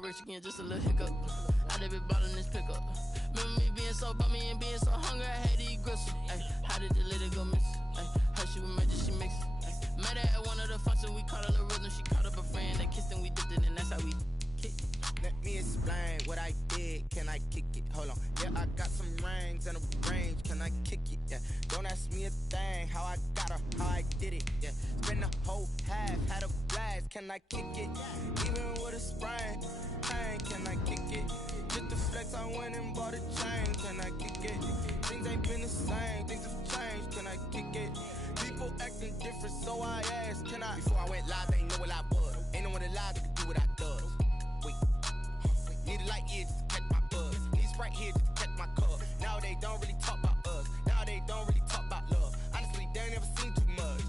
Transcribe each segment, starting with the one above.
got rich again, just a little hiccup. I done been ballin' this pickup. Remember me being so bummy and being so hungry, I had to eat gristle. Ay, how did the lady go miss? Ay, how she was magic, she mixed. Met her at one of the functions, we caught her the rhythm. She caught up a friend, they kissed and we dipped it, and that's how we kicked it. Let me explain what I did. Can I kick it? Hold on. Yeah, I got some rings and a range. Can I kick it? Yeah. Don't ask me a thing. How I got her, how I did it. Yeah. Spend the whole half, had a blast. Can I kick it? Even with a sprain. Hey, can I kick it? Just the flex, I went and bought a chain. Can I kick it? Things ain't been the same. Things have changed. Can I kick it? People acting different, so I asked, can I? Before I went live, they ain't know what I was. Ain't no one alive that could do what I does. Wait. Need a light here just to catch my buzz. Need a Sprite here just to catch my cup. Now they don't really talk about us. Now they don't really talk about love. Honestly, they ain't never seen too much.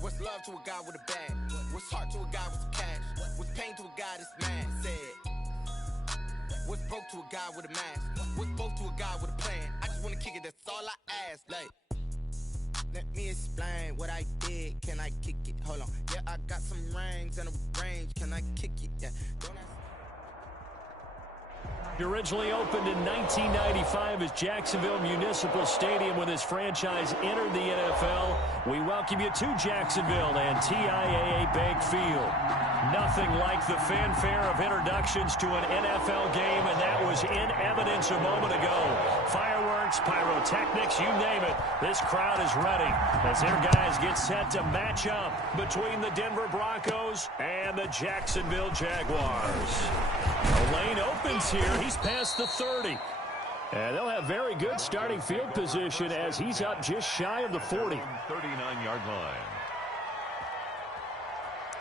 What's love to a guy with a bag? What's heart to a guy with some cash? What's pain to a guy that's mad? Said. What's broke to a guy with a mask? What's both to a guy with a plan? I just wanna kick it, that's all I ask. Like, let me explain what I did. Can I kick it? Hold on. Yeah, I got some rings and a range. Can I kick it? Yeah. Don't ask. Originally opened in 1995 as Jacksonville Municipal Stadium when this franchise entered the NFL. We welcome you to Jacksonville and TIAA Bank Field. Nothing like the fanfare of introductions to an NFL game, and that was in evidence a moment ago. Fireworks, pyrotechnics, you name it. This crowd is ready as their guys get set to match up between the Denver Broncos and the Jacksonville Jaguars. The lane opens here. He's past the 30. And they'll have very good starting field position as he's up just shy of the 40. 39-yard line.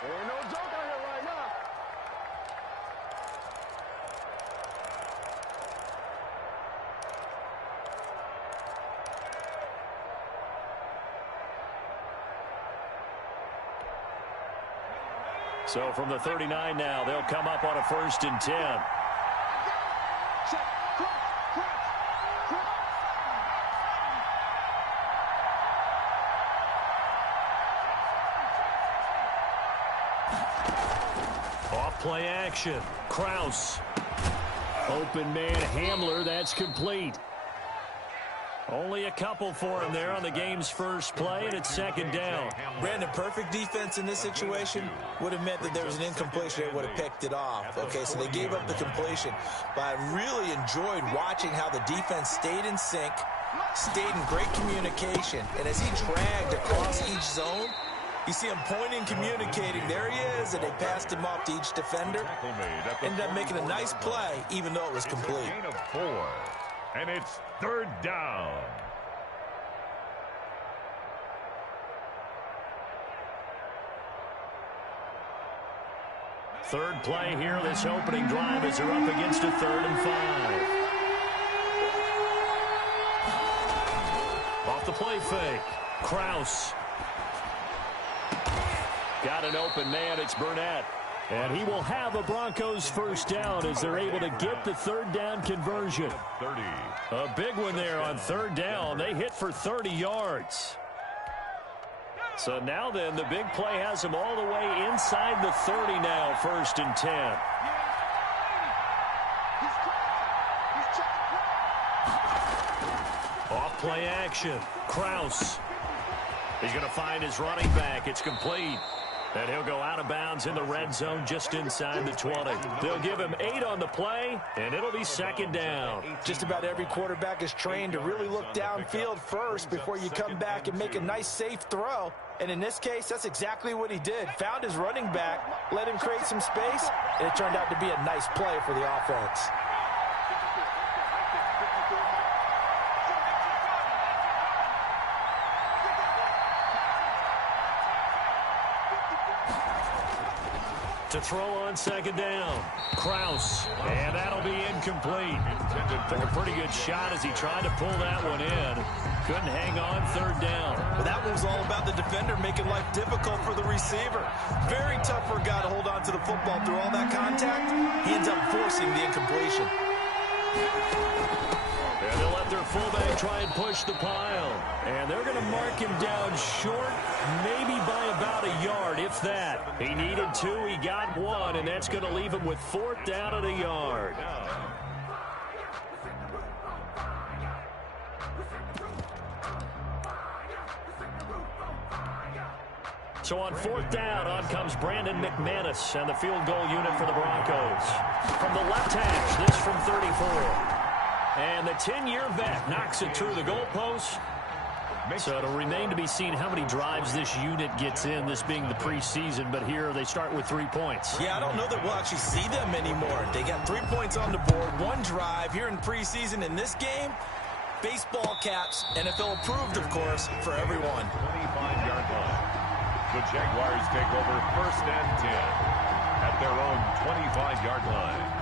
Ain't no joke out here right now. So from the 39 now, they'll come up on a 1st and 10. Off-play action. Kraus. Open man Hamler. That's complete. Only a couple for him there on the game's first play, and it's 2nd down. Brandon, perfect defense in this situation would have meant that there was an incompletion. They would have picked it off. Okay, so they gave up the completion. But I really enjoyed watching how the defense stayed in sync, stayed in great communication, and as he dragged across each zone, you see him pointing, communicating. There he is, and they passed him off to each defender. Ended up making a nice play, even though it was complete. Gain of 4, and it's 3rd down. Third play here, this opening drive as they're up against a 3rd and 5. Off the play fake. Kraus. Got an open man, it's Burnett. And he will have a Broncos 1st down as they're able to get the 3rd down conversion. 30. A big one there on 3rd down. They hit for 30 yards. So now then, the big play has them all the way inside the 30 now, 1st and 10. Off play action. Kraus. He's going to find his running back. It's complete. And he'll go out of bounds in the red zone just inside the 20. They'll give him 8 on the play, and it'll be 2nd down. Just about every quarterback is trained to really look downfield first before you come back and make a nice, safe throw. And in this case, that's exactly what he did. Found his running back, let him create some space, and it turned out to be a nice play for the offense. To throw on 2nd down. Kraus. And that'll be incomplete. Took a pretty good shot as he tried to pull that one in. Couldn't hang on 3rd down. Well, that one was all about the defender making life difficult for the receiver. Very tough for a guy to hold on to the football through all that contact. He ends up forcing the incompletion. And they'll let their fullback try and push the pile. And they're going to mark him down short, maybe by about a yard, if that. He needed 2, he got 1, and that's going to leave him with 4th down at a yard. So on 4th down, on comes Brandon McManus and the field goal unit for the Broncos. From the left hash, this from 34. And the 10-year vet knocks it through the goalpost. So it'll remain to be seen how many drives this unit gets in, this being the preseason. But here they start with 3 points. Yeah, I don't know that we'll actually see them anymore. They got 3 points on the board, 1 drive here in preseason. In this game, baseball caps, NFL approved, of course, for everyone. 25-yard line. The Jaguars take over 1st and 10 at their own 25-yard line.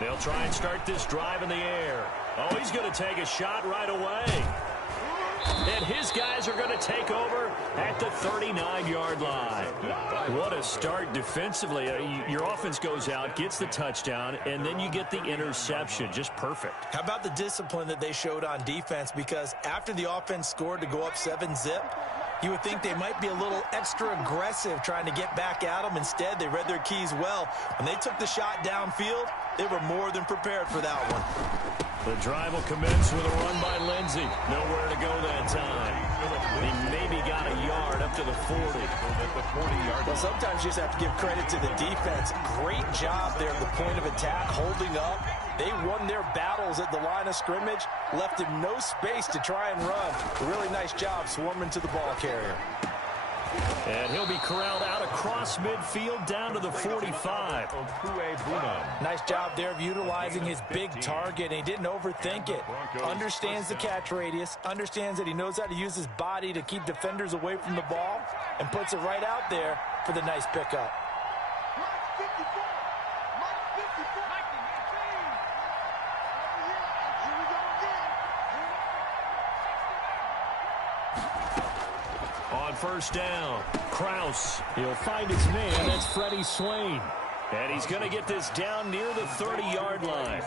They'll try and start this drive in the air. Oh, he's going to take a shot right away. And his guys are going to take over at the 39-yard line. What a start defensively. Your offense goes out, gets the touchdown, and then you get the interception. Just perfect. How about the discipline that they showed on defense? Because after the offense scored to go up 7-zip, you would think they might be a little extra aggressive trying to get back at them. Instead, they read their keys well. When they took the shot downfield, they were more than prepared for that one. The drive will commence with a run by Lindsey. Nowhere to go that time. He maybe got a yard up to the 40. Well, sometimes you just have to give credit to the defense. Great job there at the point of attack, holding up. They won their battles at the line of scrimmage, left him no space to try and run. A really nice job swarming to the ball carrier. And he'll be corralled out across midfield down to the 45. Nice job there of utilizing his big target. He didn't overthink it. Understands the catch radius, understands that he knows how to use his body to keep defenders away from the ball, and puts it right out there for the nice pickup. On 1st down, Kraus. He'll find his man. That's Freddie Swain. And he's going to get this down near the 30-yard line.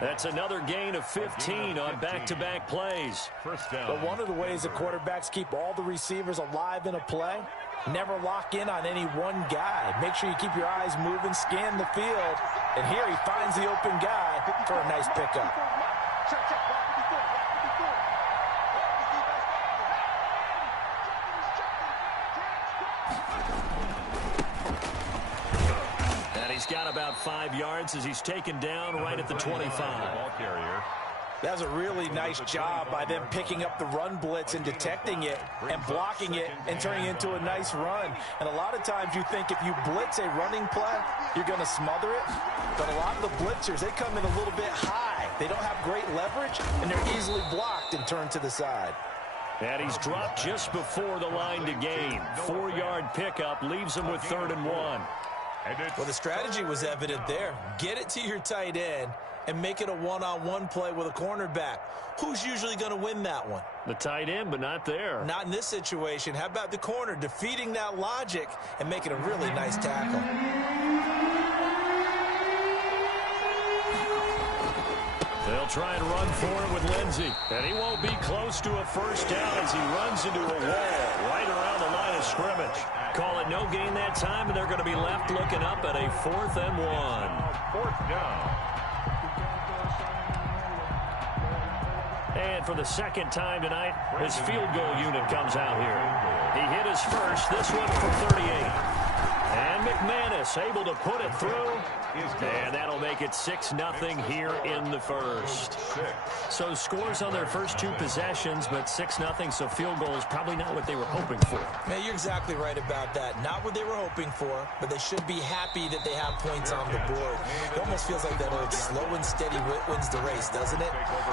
That's another gain of 15 on back-to-back plays. But one of the ways the quarterbacks keep all the receivers alive in a play, never lock in on any one guy. Make sure you keep your eyes moving, scan the field. And here he finds the open guy for a nice pickup. He's got about 5 yards as he's taken down right at the 25. That was a really nice job by them picking up the run blitz and detecting it and blocking it and turning it into a nice run. And a lot of times you think if you blitz a running play, you're going to smother it. But a lot of the blitzers, they come in a little bit high. They don't have great leverage, and they're easily blocked and turned to the side. And he's dropped just before the line to gain. 4-yard pickup leaves him with 3rd and 1. Well, the strategy was evident there. Get it to your tight end and make it a one-on-one play with a cornerback. Who's usually going to win that one? The tight end, but not there. Not in this situation. How about the corner defeating that logic and making a really nice tackle? They'll try and run for it with Lindsey. And he won't be close to a 1st down as he runs into a wall right around the line of scrimmage. Call it no gain that time, and they're going to be left looking up at a 4th and 1. 4th down. And for the 2nd time tonight, his field goal unit comes out here. He hit his first, this one from 38. And McManus able to put it through. And that'll make it 6-0 here in the first. So scores on their first 2 possessions, but 6-0, so field goal is probably not what they were hoping for. Man, you're exactly right about that. Not what they were hoping for, but they should be happy that they have points on the board. It almost feels like that old slow and steady wins the race, doesn't it?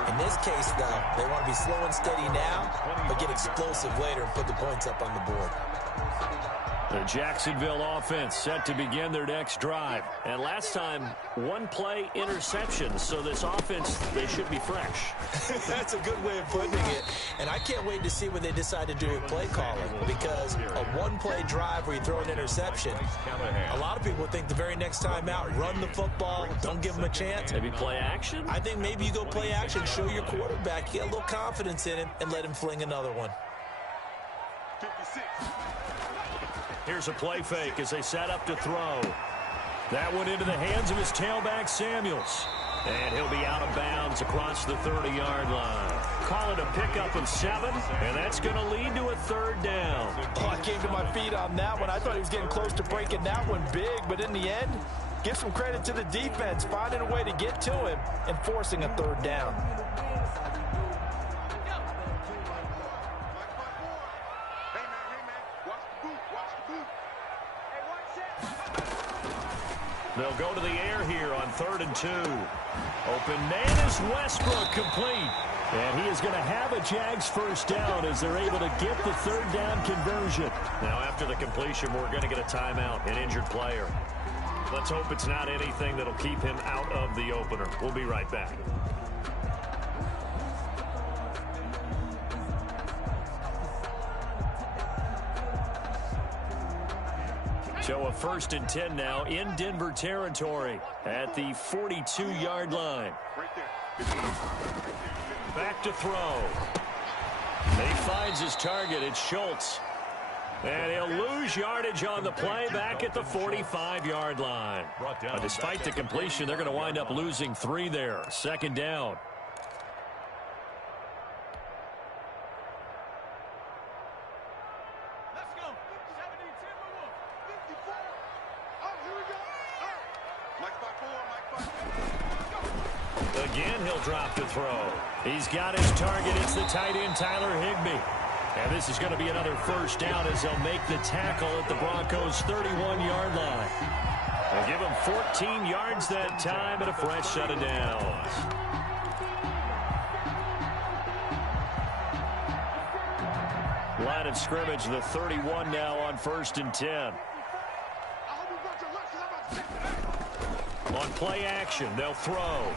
In this case, though, they want to be slow and steady now, but get explosive later and put the points up on the board. The Jacksonville offense set to begin their next drive. And last time, one-play interception. So this offense, they should be fresh. That's a good way of putting it. And I can't wait to see what they decide to do with play calling. Because a one-play drive where you throw an interception, a lot of people think the very next time out, run the football, don't give them a chance. Maybe play action? I think maybe you go play action, show your quarterback, get a little confidence in him, and let him fling another one. 56. Here's a play fake as they set up to throw. That went into the hands of his tailback, Samuels. And he'll be out of bounds across the 30-yard line. Call it a pickup of 7, and that's going to lead to a third down. Oh, I came to my feet on that one. I thought he was getting close to breaking that one big, but in the end, give some credit to the defense, finding a way to get to him and forcing a third down. They'll go to the air here on 3rd and 2. Open man is Westbrook, complete. And he is going to have a Jags first down as they're able to get the third down conversion. Now after the completion, we're going to get a timeout, an injured player. Let's hope it's not anything that'll keep him out of the opener. We'll be right back. So a 1st and 10 now in Denver territory at the 42-yard line. Back to throw. He finds his target. It's Schultz. And he'll lose yardage on the play back at the 45-yard line. Despite the completion, they're going to wind up losing 3 there. 2nd down. Again, he'll drop to throw. He's got his target. It's the tight end, Tyler Higbee. And this is going to be another first down as they'll make the tackle at the Broncos' 31-yard line. They'll give him 14 yards that time and a fresh set of downs. Line of scrimmage, the 31 now on 1st and 10. On play action, they'll throw.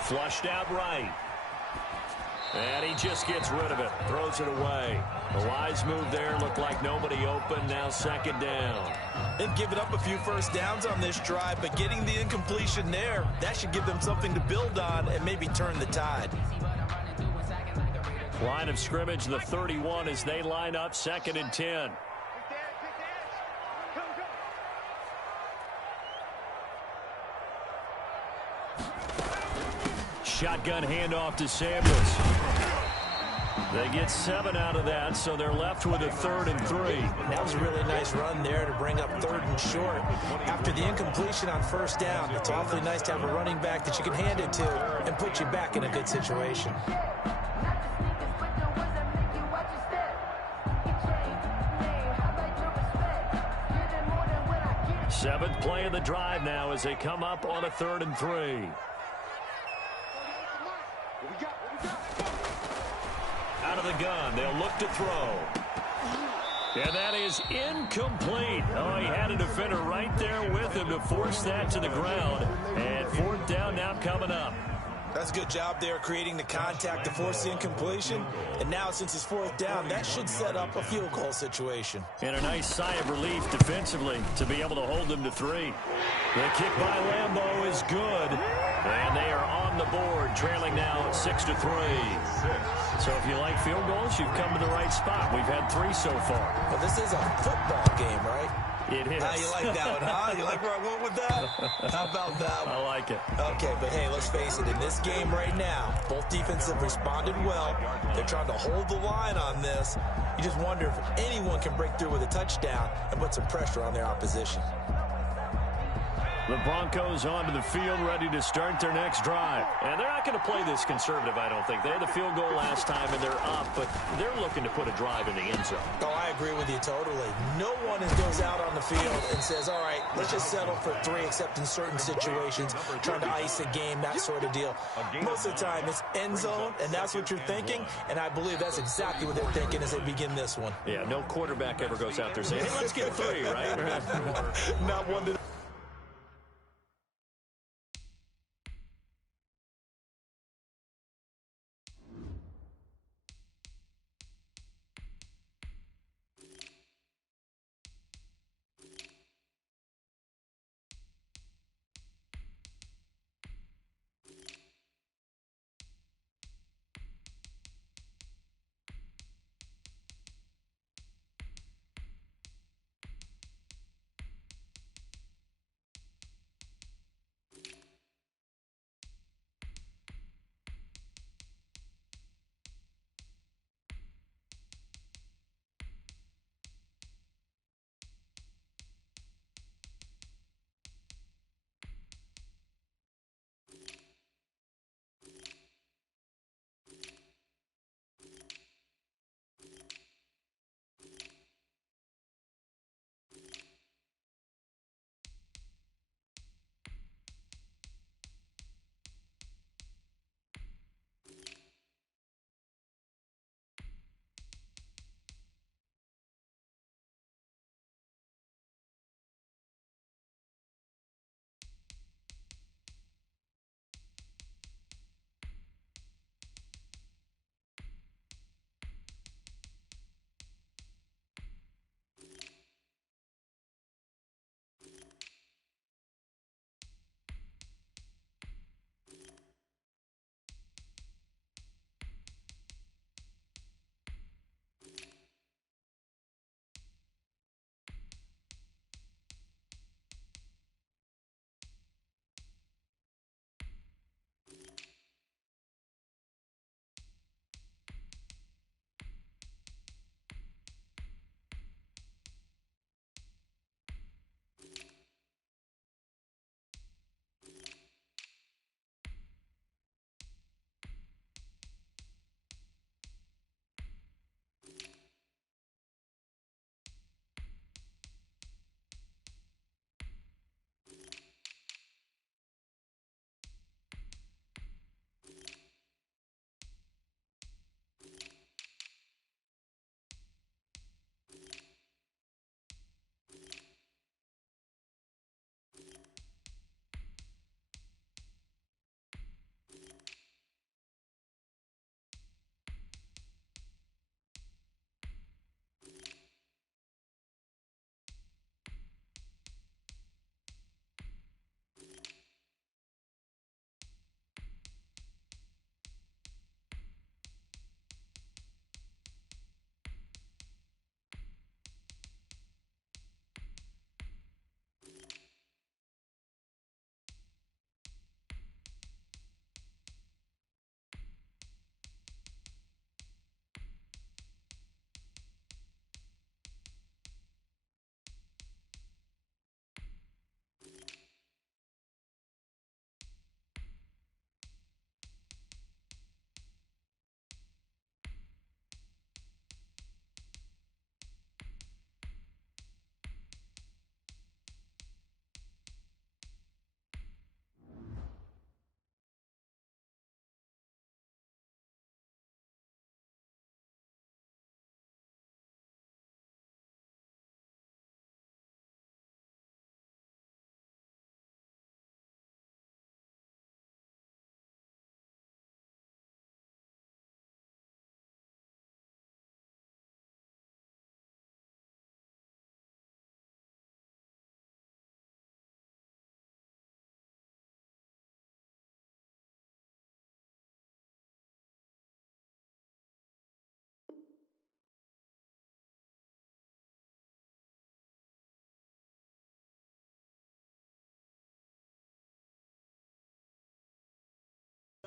Flushed out right. And he just gets rid of it. Throws it away. The wise move there. Looked like nobody open. Now 2nd down. They've given up a few first downs on this drive, but getting the incompletion there, that should give them something to build on and maybe turn the tide. Line of scrimmage, the 31 as they line up 2nd and 10. Shotgun handoff to Samuels. They get 7 out of that, so they're left with a 3rd and 3. That was a really nice run there to bring up 3rd and short. After the incompletion on 1st down, it's awfully nice to have a running back that you can hand it to and put you back in a good situation. Seventh play of the drive now as they come up on a 3rd and 3. Out of the gun, they'll look to throw. And that is incomplete. Oh, he had a defender right there with him to force that to the ground. And 4th down now coming up. That's a good job there creating the contact to force the incompletion. And now since it's 4th down, that should set up a field goal situation. And a nice sigh of relief defensively to be able to hold them to 3. The kick by Lambeau is good. And they are on the board, trailing now 6-3. So if you like field goals, you've come to the right spot. We've had 3 so far. Well, this is a football game, right? It is. You like that one, huh? You like where I went with that? How about that one? I like it. Okay, but hey, let's face it. In this game right now, both defenses have responded well. They're trying to hold the line on this. You just wonder if anyone can break through with a touchdown and put some pressure on their opposition. The Broncos onto the field, ready to start their next drive. And they're not going to play this conservative, I don't think. They had the field goal last time, and they're up, but they're looking to put a drive in the end zone. Oh, I agree with you totally. No one goes out on the field and says, all right, let's just settle for 3, except in certain situations, trying to ice a game, that sort of deal. Most of the time, it's end zone, and that's what you're thinking, and I believe that's exactly what they're thinking as they begin this one. Yeah, no quarterback ever goes out there saying, hey, let's get 3, right? Not one to...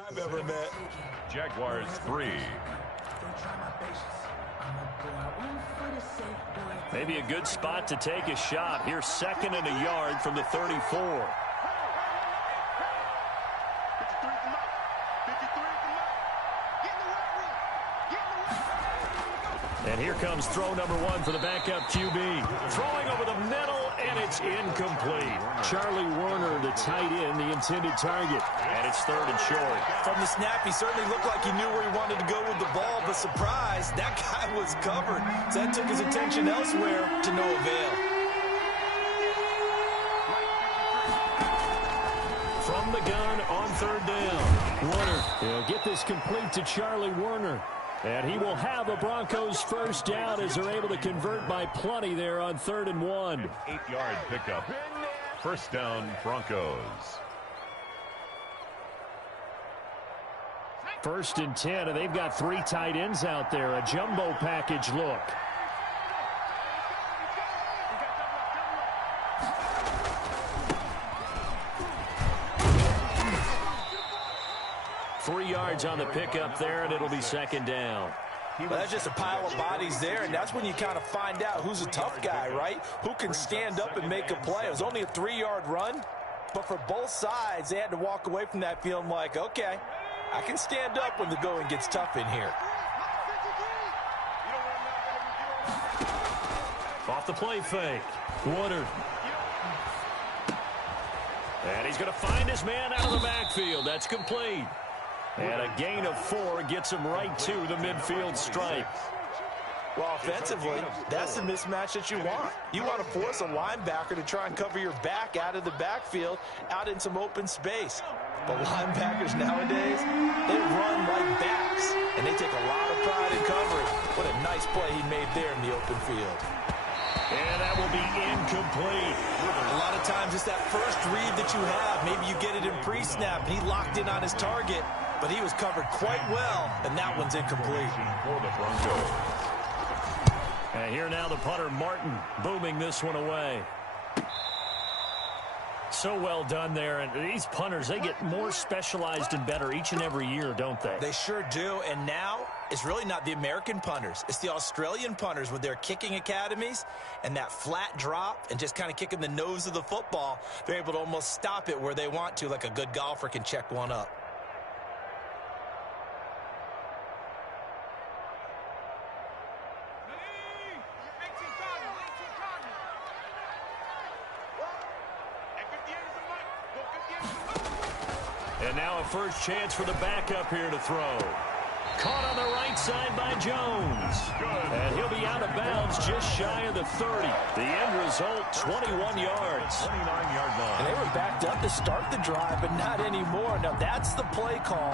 I've ever met. Jaguars 3. Maybe a good spot to take a shot. Here's 2nd and a yard from the 34. And here comes throw number 1 for the backup QB. Throwing over the middle, and it's incomplete. Charlie Warner, the tight end, the intended target. And it's 3rd and short. From the snap, he certainly looked like he knew where he wanted to go with the ball, but surprise, that guy was covered. So that took his attention elsewhere to no avail. From the gun on 3rd down. Warner will get this complete to Charlie Warner. And he will have a Broncos first down as they're able to convert by plenty there on 3rd and 1. 8-yard pickup. First down, Broncos. 1st and 10, and they've got 3 tight ends out there. A jumbo package look. Three yards on the pickup there, and it'll be 2nd down. Well, that's just a pile of bodies there, and that's when you kind of find out who's a tough guy, right? Who can stand up and make a play. It was only a 3-yard run, but for both sides, they had to walk away from that feeling like, okay, I can stand up when the going gets tough in here. Off the play fake. Warner. And he's going to find his man out of the backfield. That's complete. And a gain of 4 gets him right to the midfield stripe. Well, offensively, that's the mismatch that you want. You want to force a linebacker to try and cover your back out of the backfield, out in some open space. But linebackers nowadays, they run like backs, and they take a lot of pride in covering. What a nice play he made there in the open field. And that will be incomplete. A lot of times it's that first read that you have. Maybe you get it in pre-snap, and he locked in on his target, but he was covered quite well, and that one's incomplete. For the Broncos. And here now the punter, Martin, booming this one away. So well done there. And these punters, they get more specialized and better each and every year, don't they? They sure do. And now it's really not the American punters. It's the Australian punters with their kicking academies and that flat drop and just kind of kicking the nose of the football. They're able to almost stop it where they want to, like a good golfer can check one up. And now a first chance for the backup here to throw. Caught on the right side by Jones. And he'll be out of bounds just shy of the 30. The end result, 21 yards. 29-yard line. And they were backed up to start the drive, but not anymore. Now, that's the play call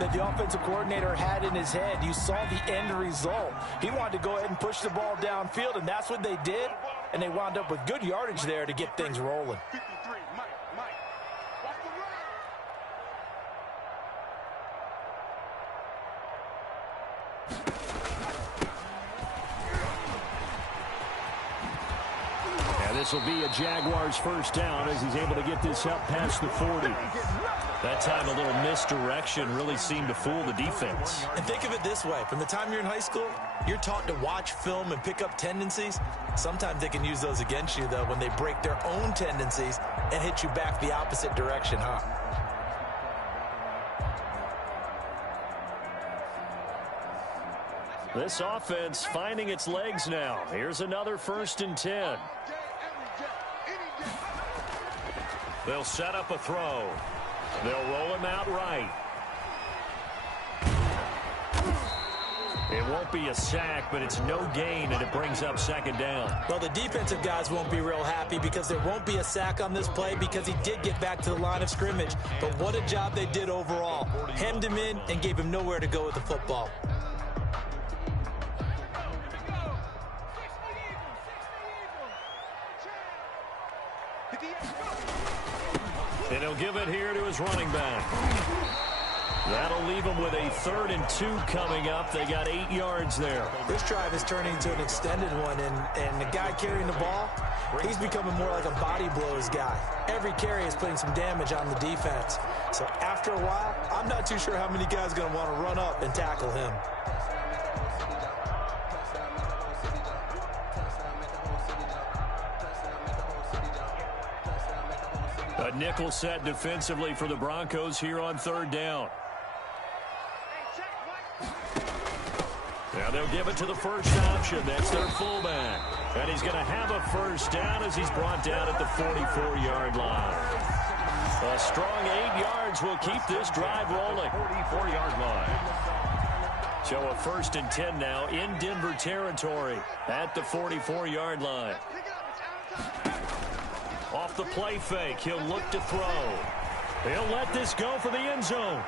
that the offensive coordinator had in his head. You saw the end result. He wanted to go ahead and push the ball downfield, and that's what they did. And they wound up with good yardage there to get things rolling. This will be a Jaguars first down as he's able to get this up past the 40. That time a little misdirection really seemed to fool the defense. And think of it this way. From the time you're in high school, you're taught to watch film and pick up tendencies. Sometimes they can use those against you, though, when they break their own tendencies and hit you back the opposite direction, huh? This offense finding its legs now. Here's another 1st and 10. They'll set up a throw. They'll roll him out right. It won't be a sack, but it's no gain, and it brings up 2nd down. Well, the defensive guys won't be real happy because there won't be a sack on this play because he did get back to the line of scrimmage. But what a job they did overall. Hemmed him in and gave him nowhere to go with the football. And he'll give it here to his running back. That'll leave him with a 3rd and 2 coming up. They got 8 yards there. This drive is turning into an extended one, and the guy carrying the ball, he's becoming more like a body blows guy. Every carry is putting some damage on the defense. So after a while, I'm not too sure how many guys are going to want to run up and tackle him. A nickel set defensively for the Broncos here on 3rd down. Now they'll give it to the first option. That's their fullback. And he's going to have a first down as he's brought down at the 44-yard line. A strong 8 yards will keep this drive rolling. 44-yard line. So a 1st and 10 now in Denver territory at the 44-yard line. Off the play fake, he'll look to throw. He'll let this go for the end zone.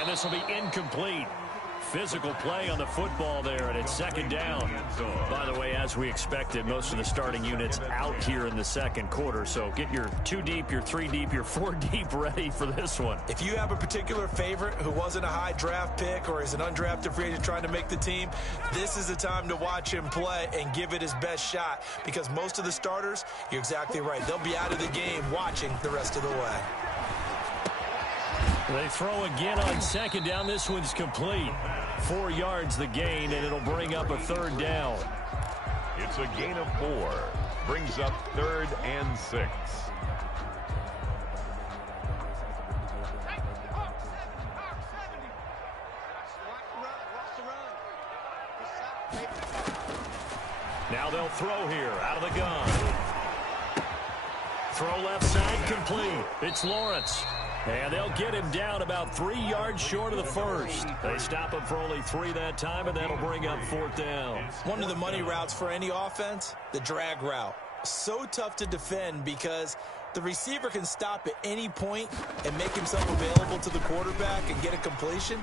And this will be incomplete. Physical play on the football there, and it's 2nd down. By the way, as we expected, most of the starting units out here in the 2nd quarter. So get your 2 deep, your 3 deep, your 4 deep ready for this one. If you have a particular favorite who wasn't a high draft pick or is an undrafted free agent trying to make the team, this is the time to watch him play and give it his best shot, because most of the starters, you're exactly right, they'll be out of the game watching the rest of the way. They throw again on 2nd down. This one's complete. 4 yards the gain, and it'll bring up a 3rd down. It's a gain of 4. Brings up 3rd and 6. Now they'll throw here out of the gun. Throw left side complete. It's Lawrence. And they'll get him down about 3 yards short of the first. They stop him for only 3 that time, and that'll bring up 4th down. One of the money routes for any offense, the drag route. So tough to defend because the receiver can stop at any point and make himself available to the quarterback and get a completion.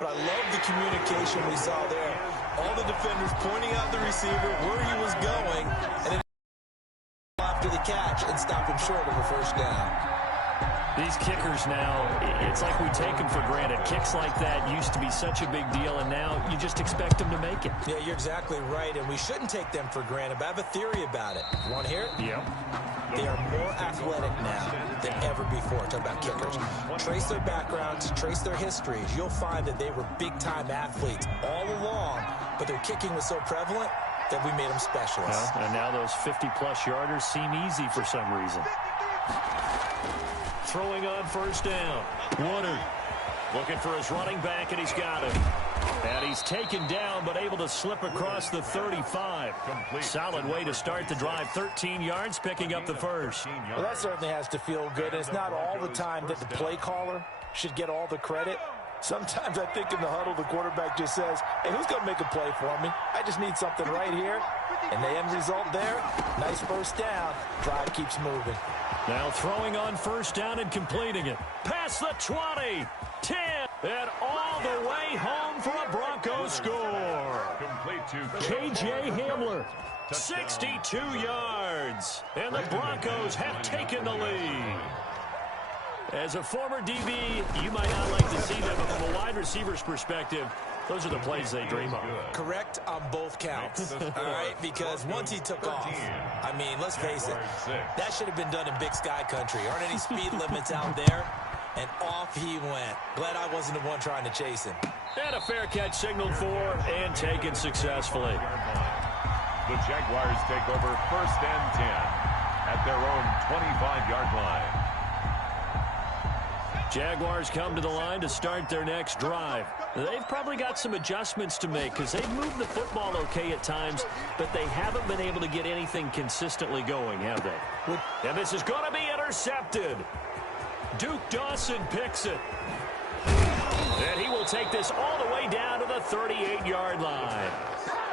But I love the communication we saw there. All the defenders pointing out the receiver, where he was going, and then after the catch and stop him short of a 1st down. These kickers now, it's like we take them for granted. Kicks like that used to be such a big deal, and now you just expect them to make it. Yeah, you're exactly right, and we shouldn't take them for granted, but I have a theory about it. You want to hear it? Yep. They are more athletic now than ever before. Talk about kickers. Trace their backgrounds, trace their histories. You'll find that they were big-time athletes all along, but their kicking was so prevalent that we made them specialists. Well, and now those 50-plus yarders seem easy for some reason. Throwing on 1st down. Woodard looking for his running back, and he's got him. And he's taken down, but able to slip across the 35. Solid way to start the drive. 13 yards, picking up the first. Well, that certainly has to feel good. It's not all the time that the play caller should get all the credit. Sometimes I think in the huddle, the quarterback just says, hey, who's going to make a play for me? I just need something right here. And the end result there, nice 1st down. Drive keeps moving. Now throwing on 1st down and completing it. Past the 20, 10, and all the way home for a Broncos score. Complete to K.J. Hamler, 62 yards, and the Broncos have taken the lead. As a former DB, you might not like to see them, but from a wide receiver's perspective, those are the plays they dream of. Correct on both counts, all right? Because once he took off, I mean, let's face it, that should have been done in Big Sky country. Aren't any speed limits out there? And off he went. Glad I wasn't the one trying to chase him. And a fair catch signaled for and taken successfully. The Jaguars take over 1st and 10 at their own 25-yard line. Jaguars come to the line to start their next drive. They've probably got some adjustments to make because they've moved the football okay at times, but they haven't been able to get anything consistently going, have they? And this is going to be intercepted. Duke Dawson picks it. And he will take this all the way down to the 38-yard line.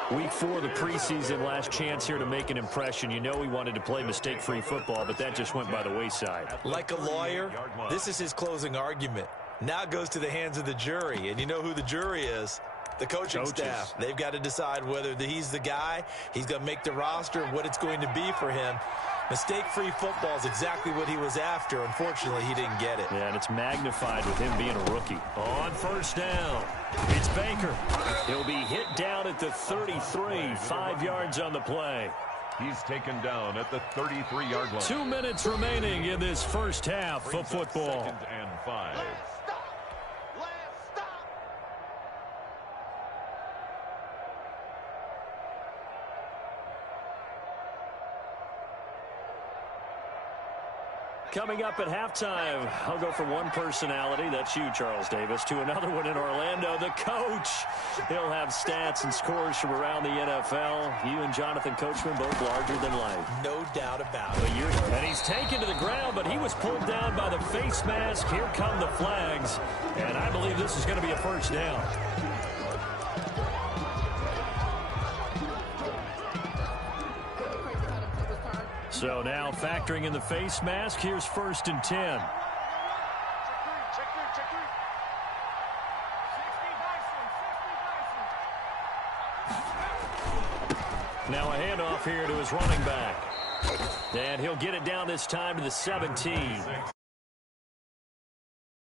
Week 4 of the preseason, last chance here to make an impression. You know he wanted to play mistake-free football, but that just went by the wayside. Like a lawyer, this is his closing argument. Now it goes to the hands of the jury, and you know who the jury is. The coaching staff. They've got to decide whether he's the guy, he's going to make the roster, what it's going to be for him. Mistake-free football is exactly what he was after. Unfortunately, he didn't get it. Yeah, and it's magnified with him being a rookie. On 1st down, it's Baker. He'll be hit down at the 33, 5 yards on the play. He's taken down at the 33-yard line. 2 minutes remaining in this first half of football. 2nd and 5. Coming up at halftime, I'll go from one personality, that's you, Charles Davis, to another one in Orlando. The the coach. He'll have stats and scores from around the NFL. You and Jonathan Coachman both larger than life. No doubt about it. And he's taken to the ground, but he was pulled down by the face mask. Here come the flags, and I believe this is going to be a first down. So now factoring in the face mask, here's 1st and 10. Now a handoff here to his running back. And he'll get it down this time to the 17.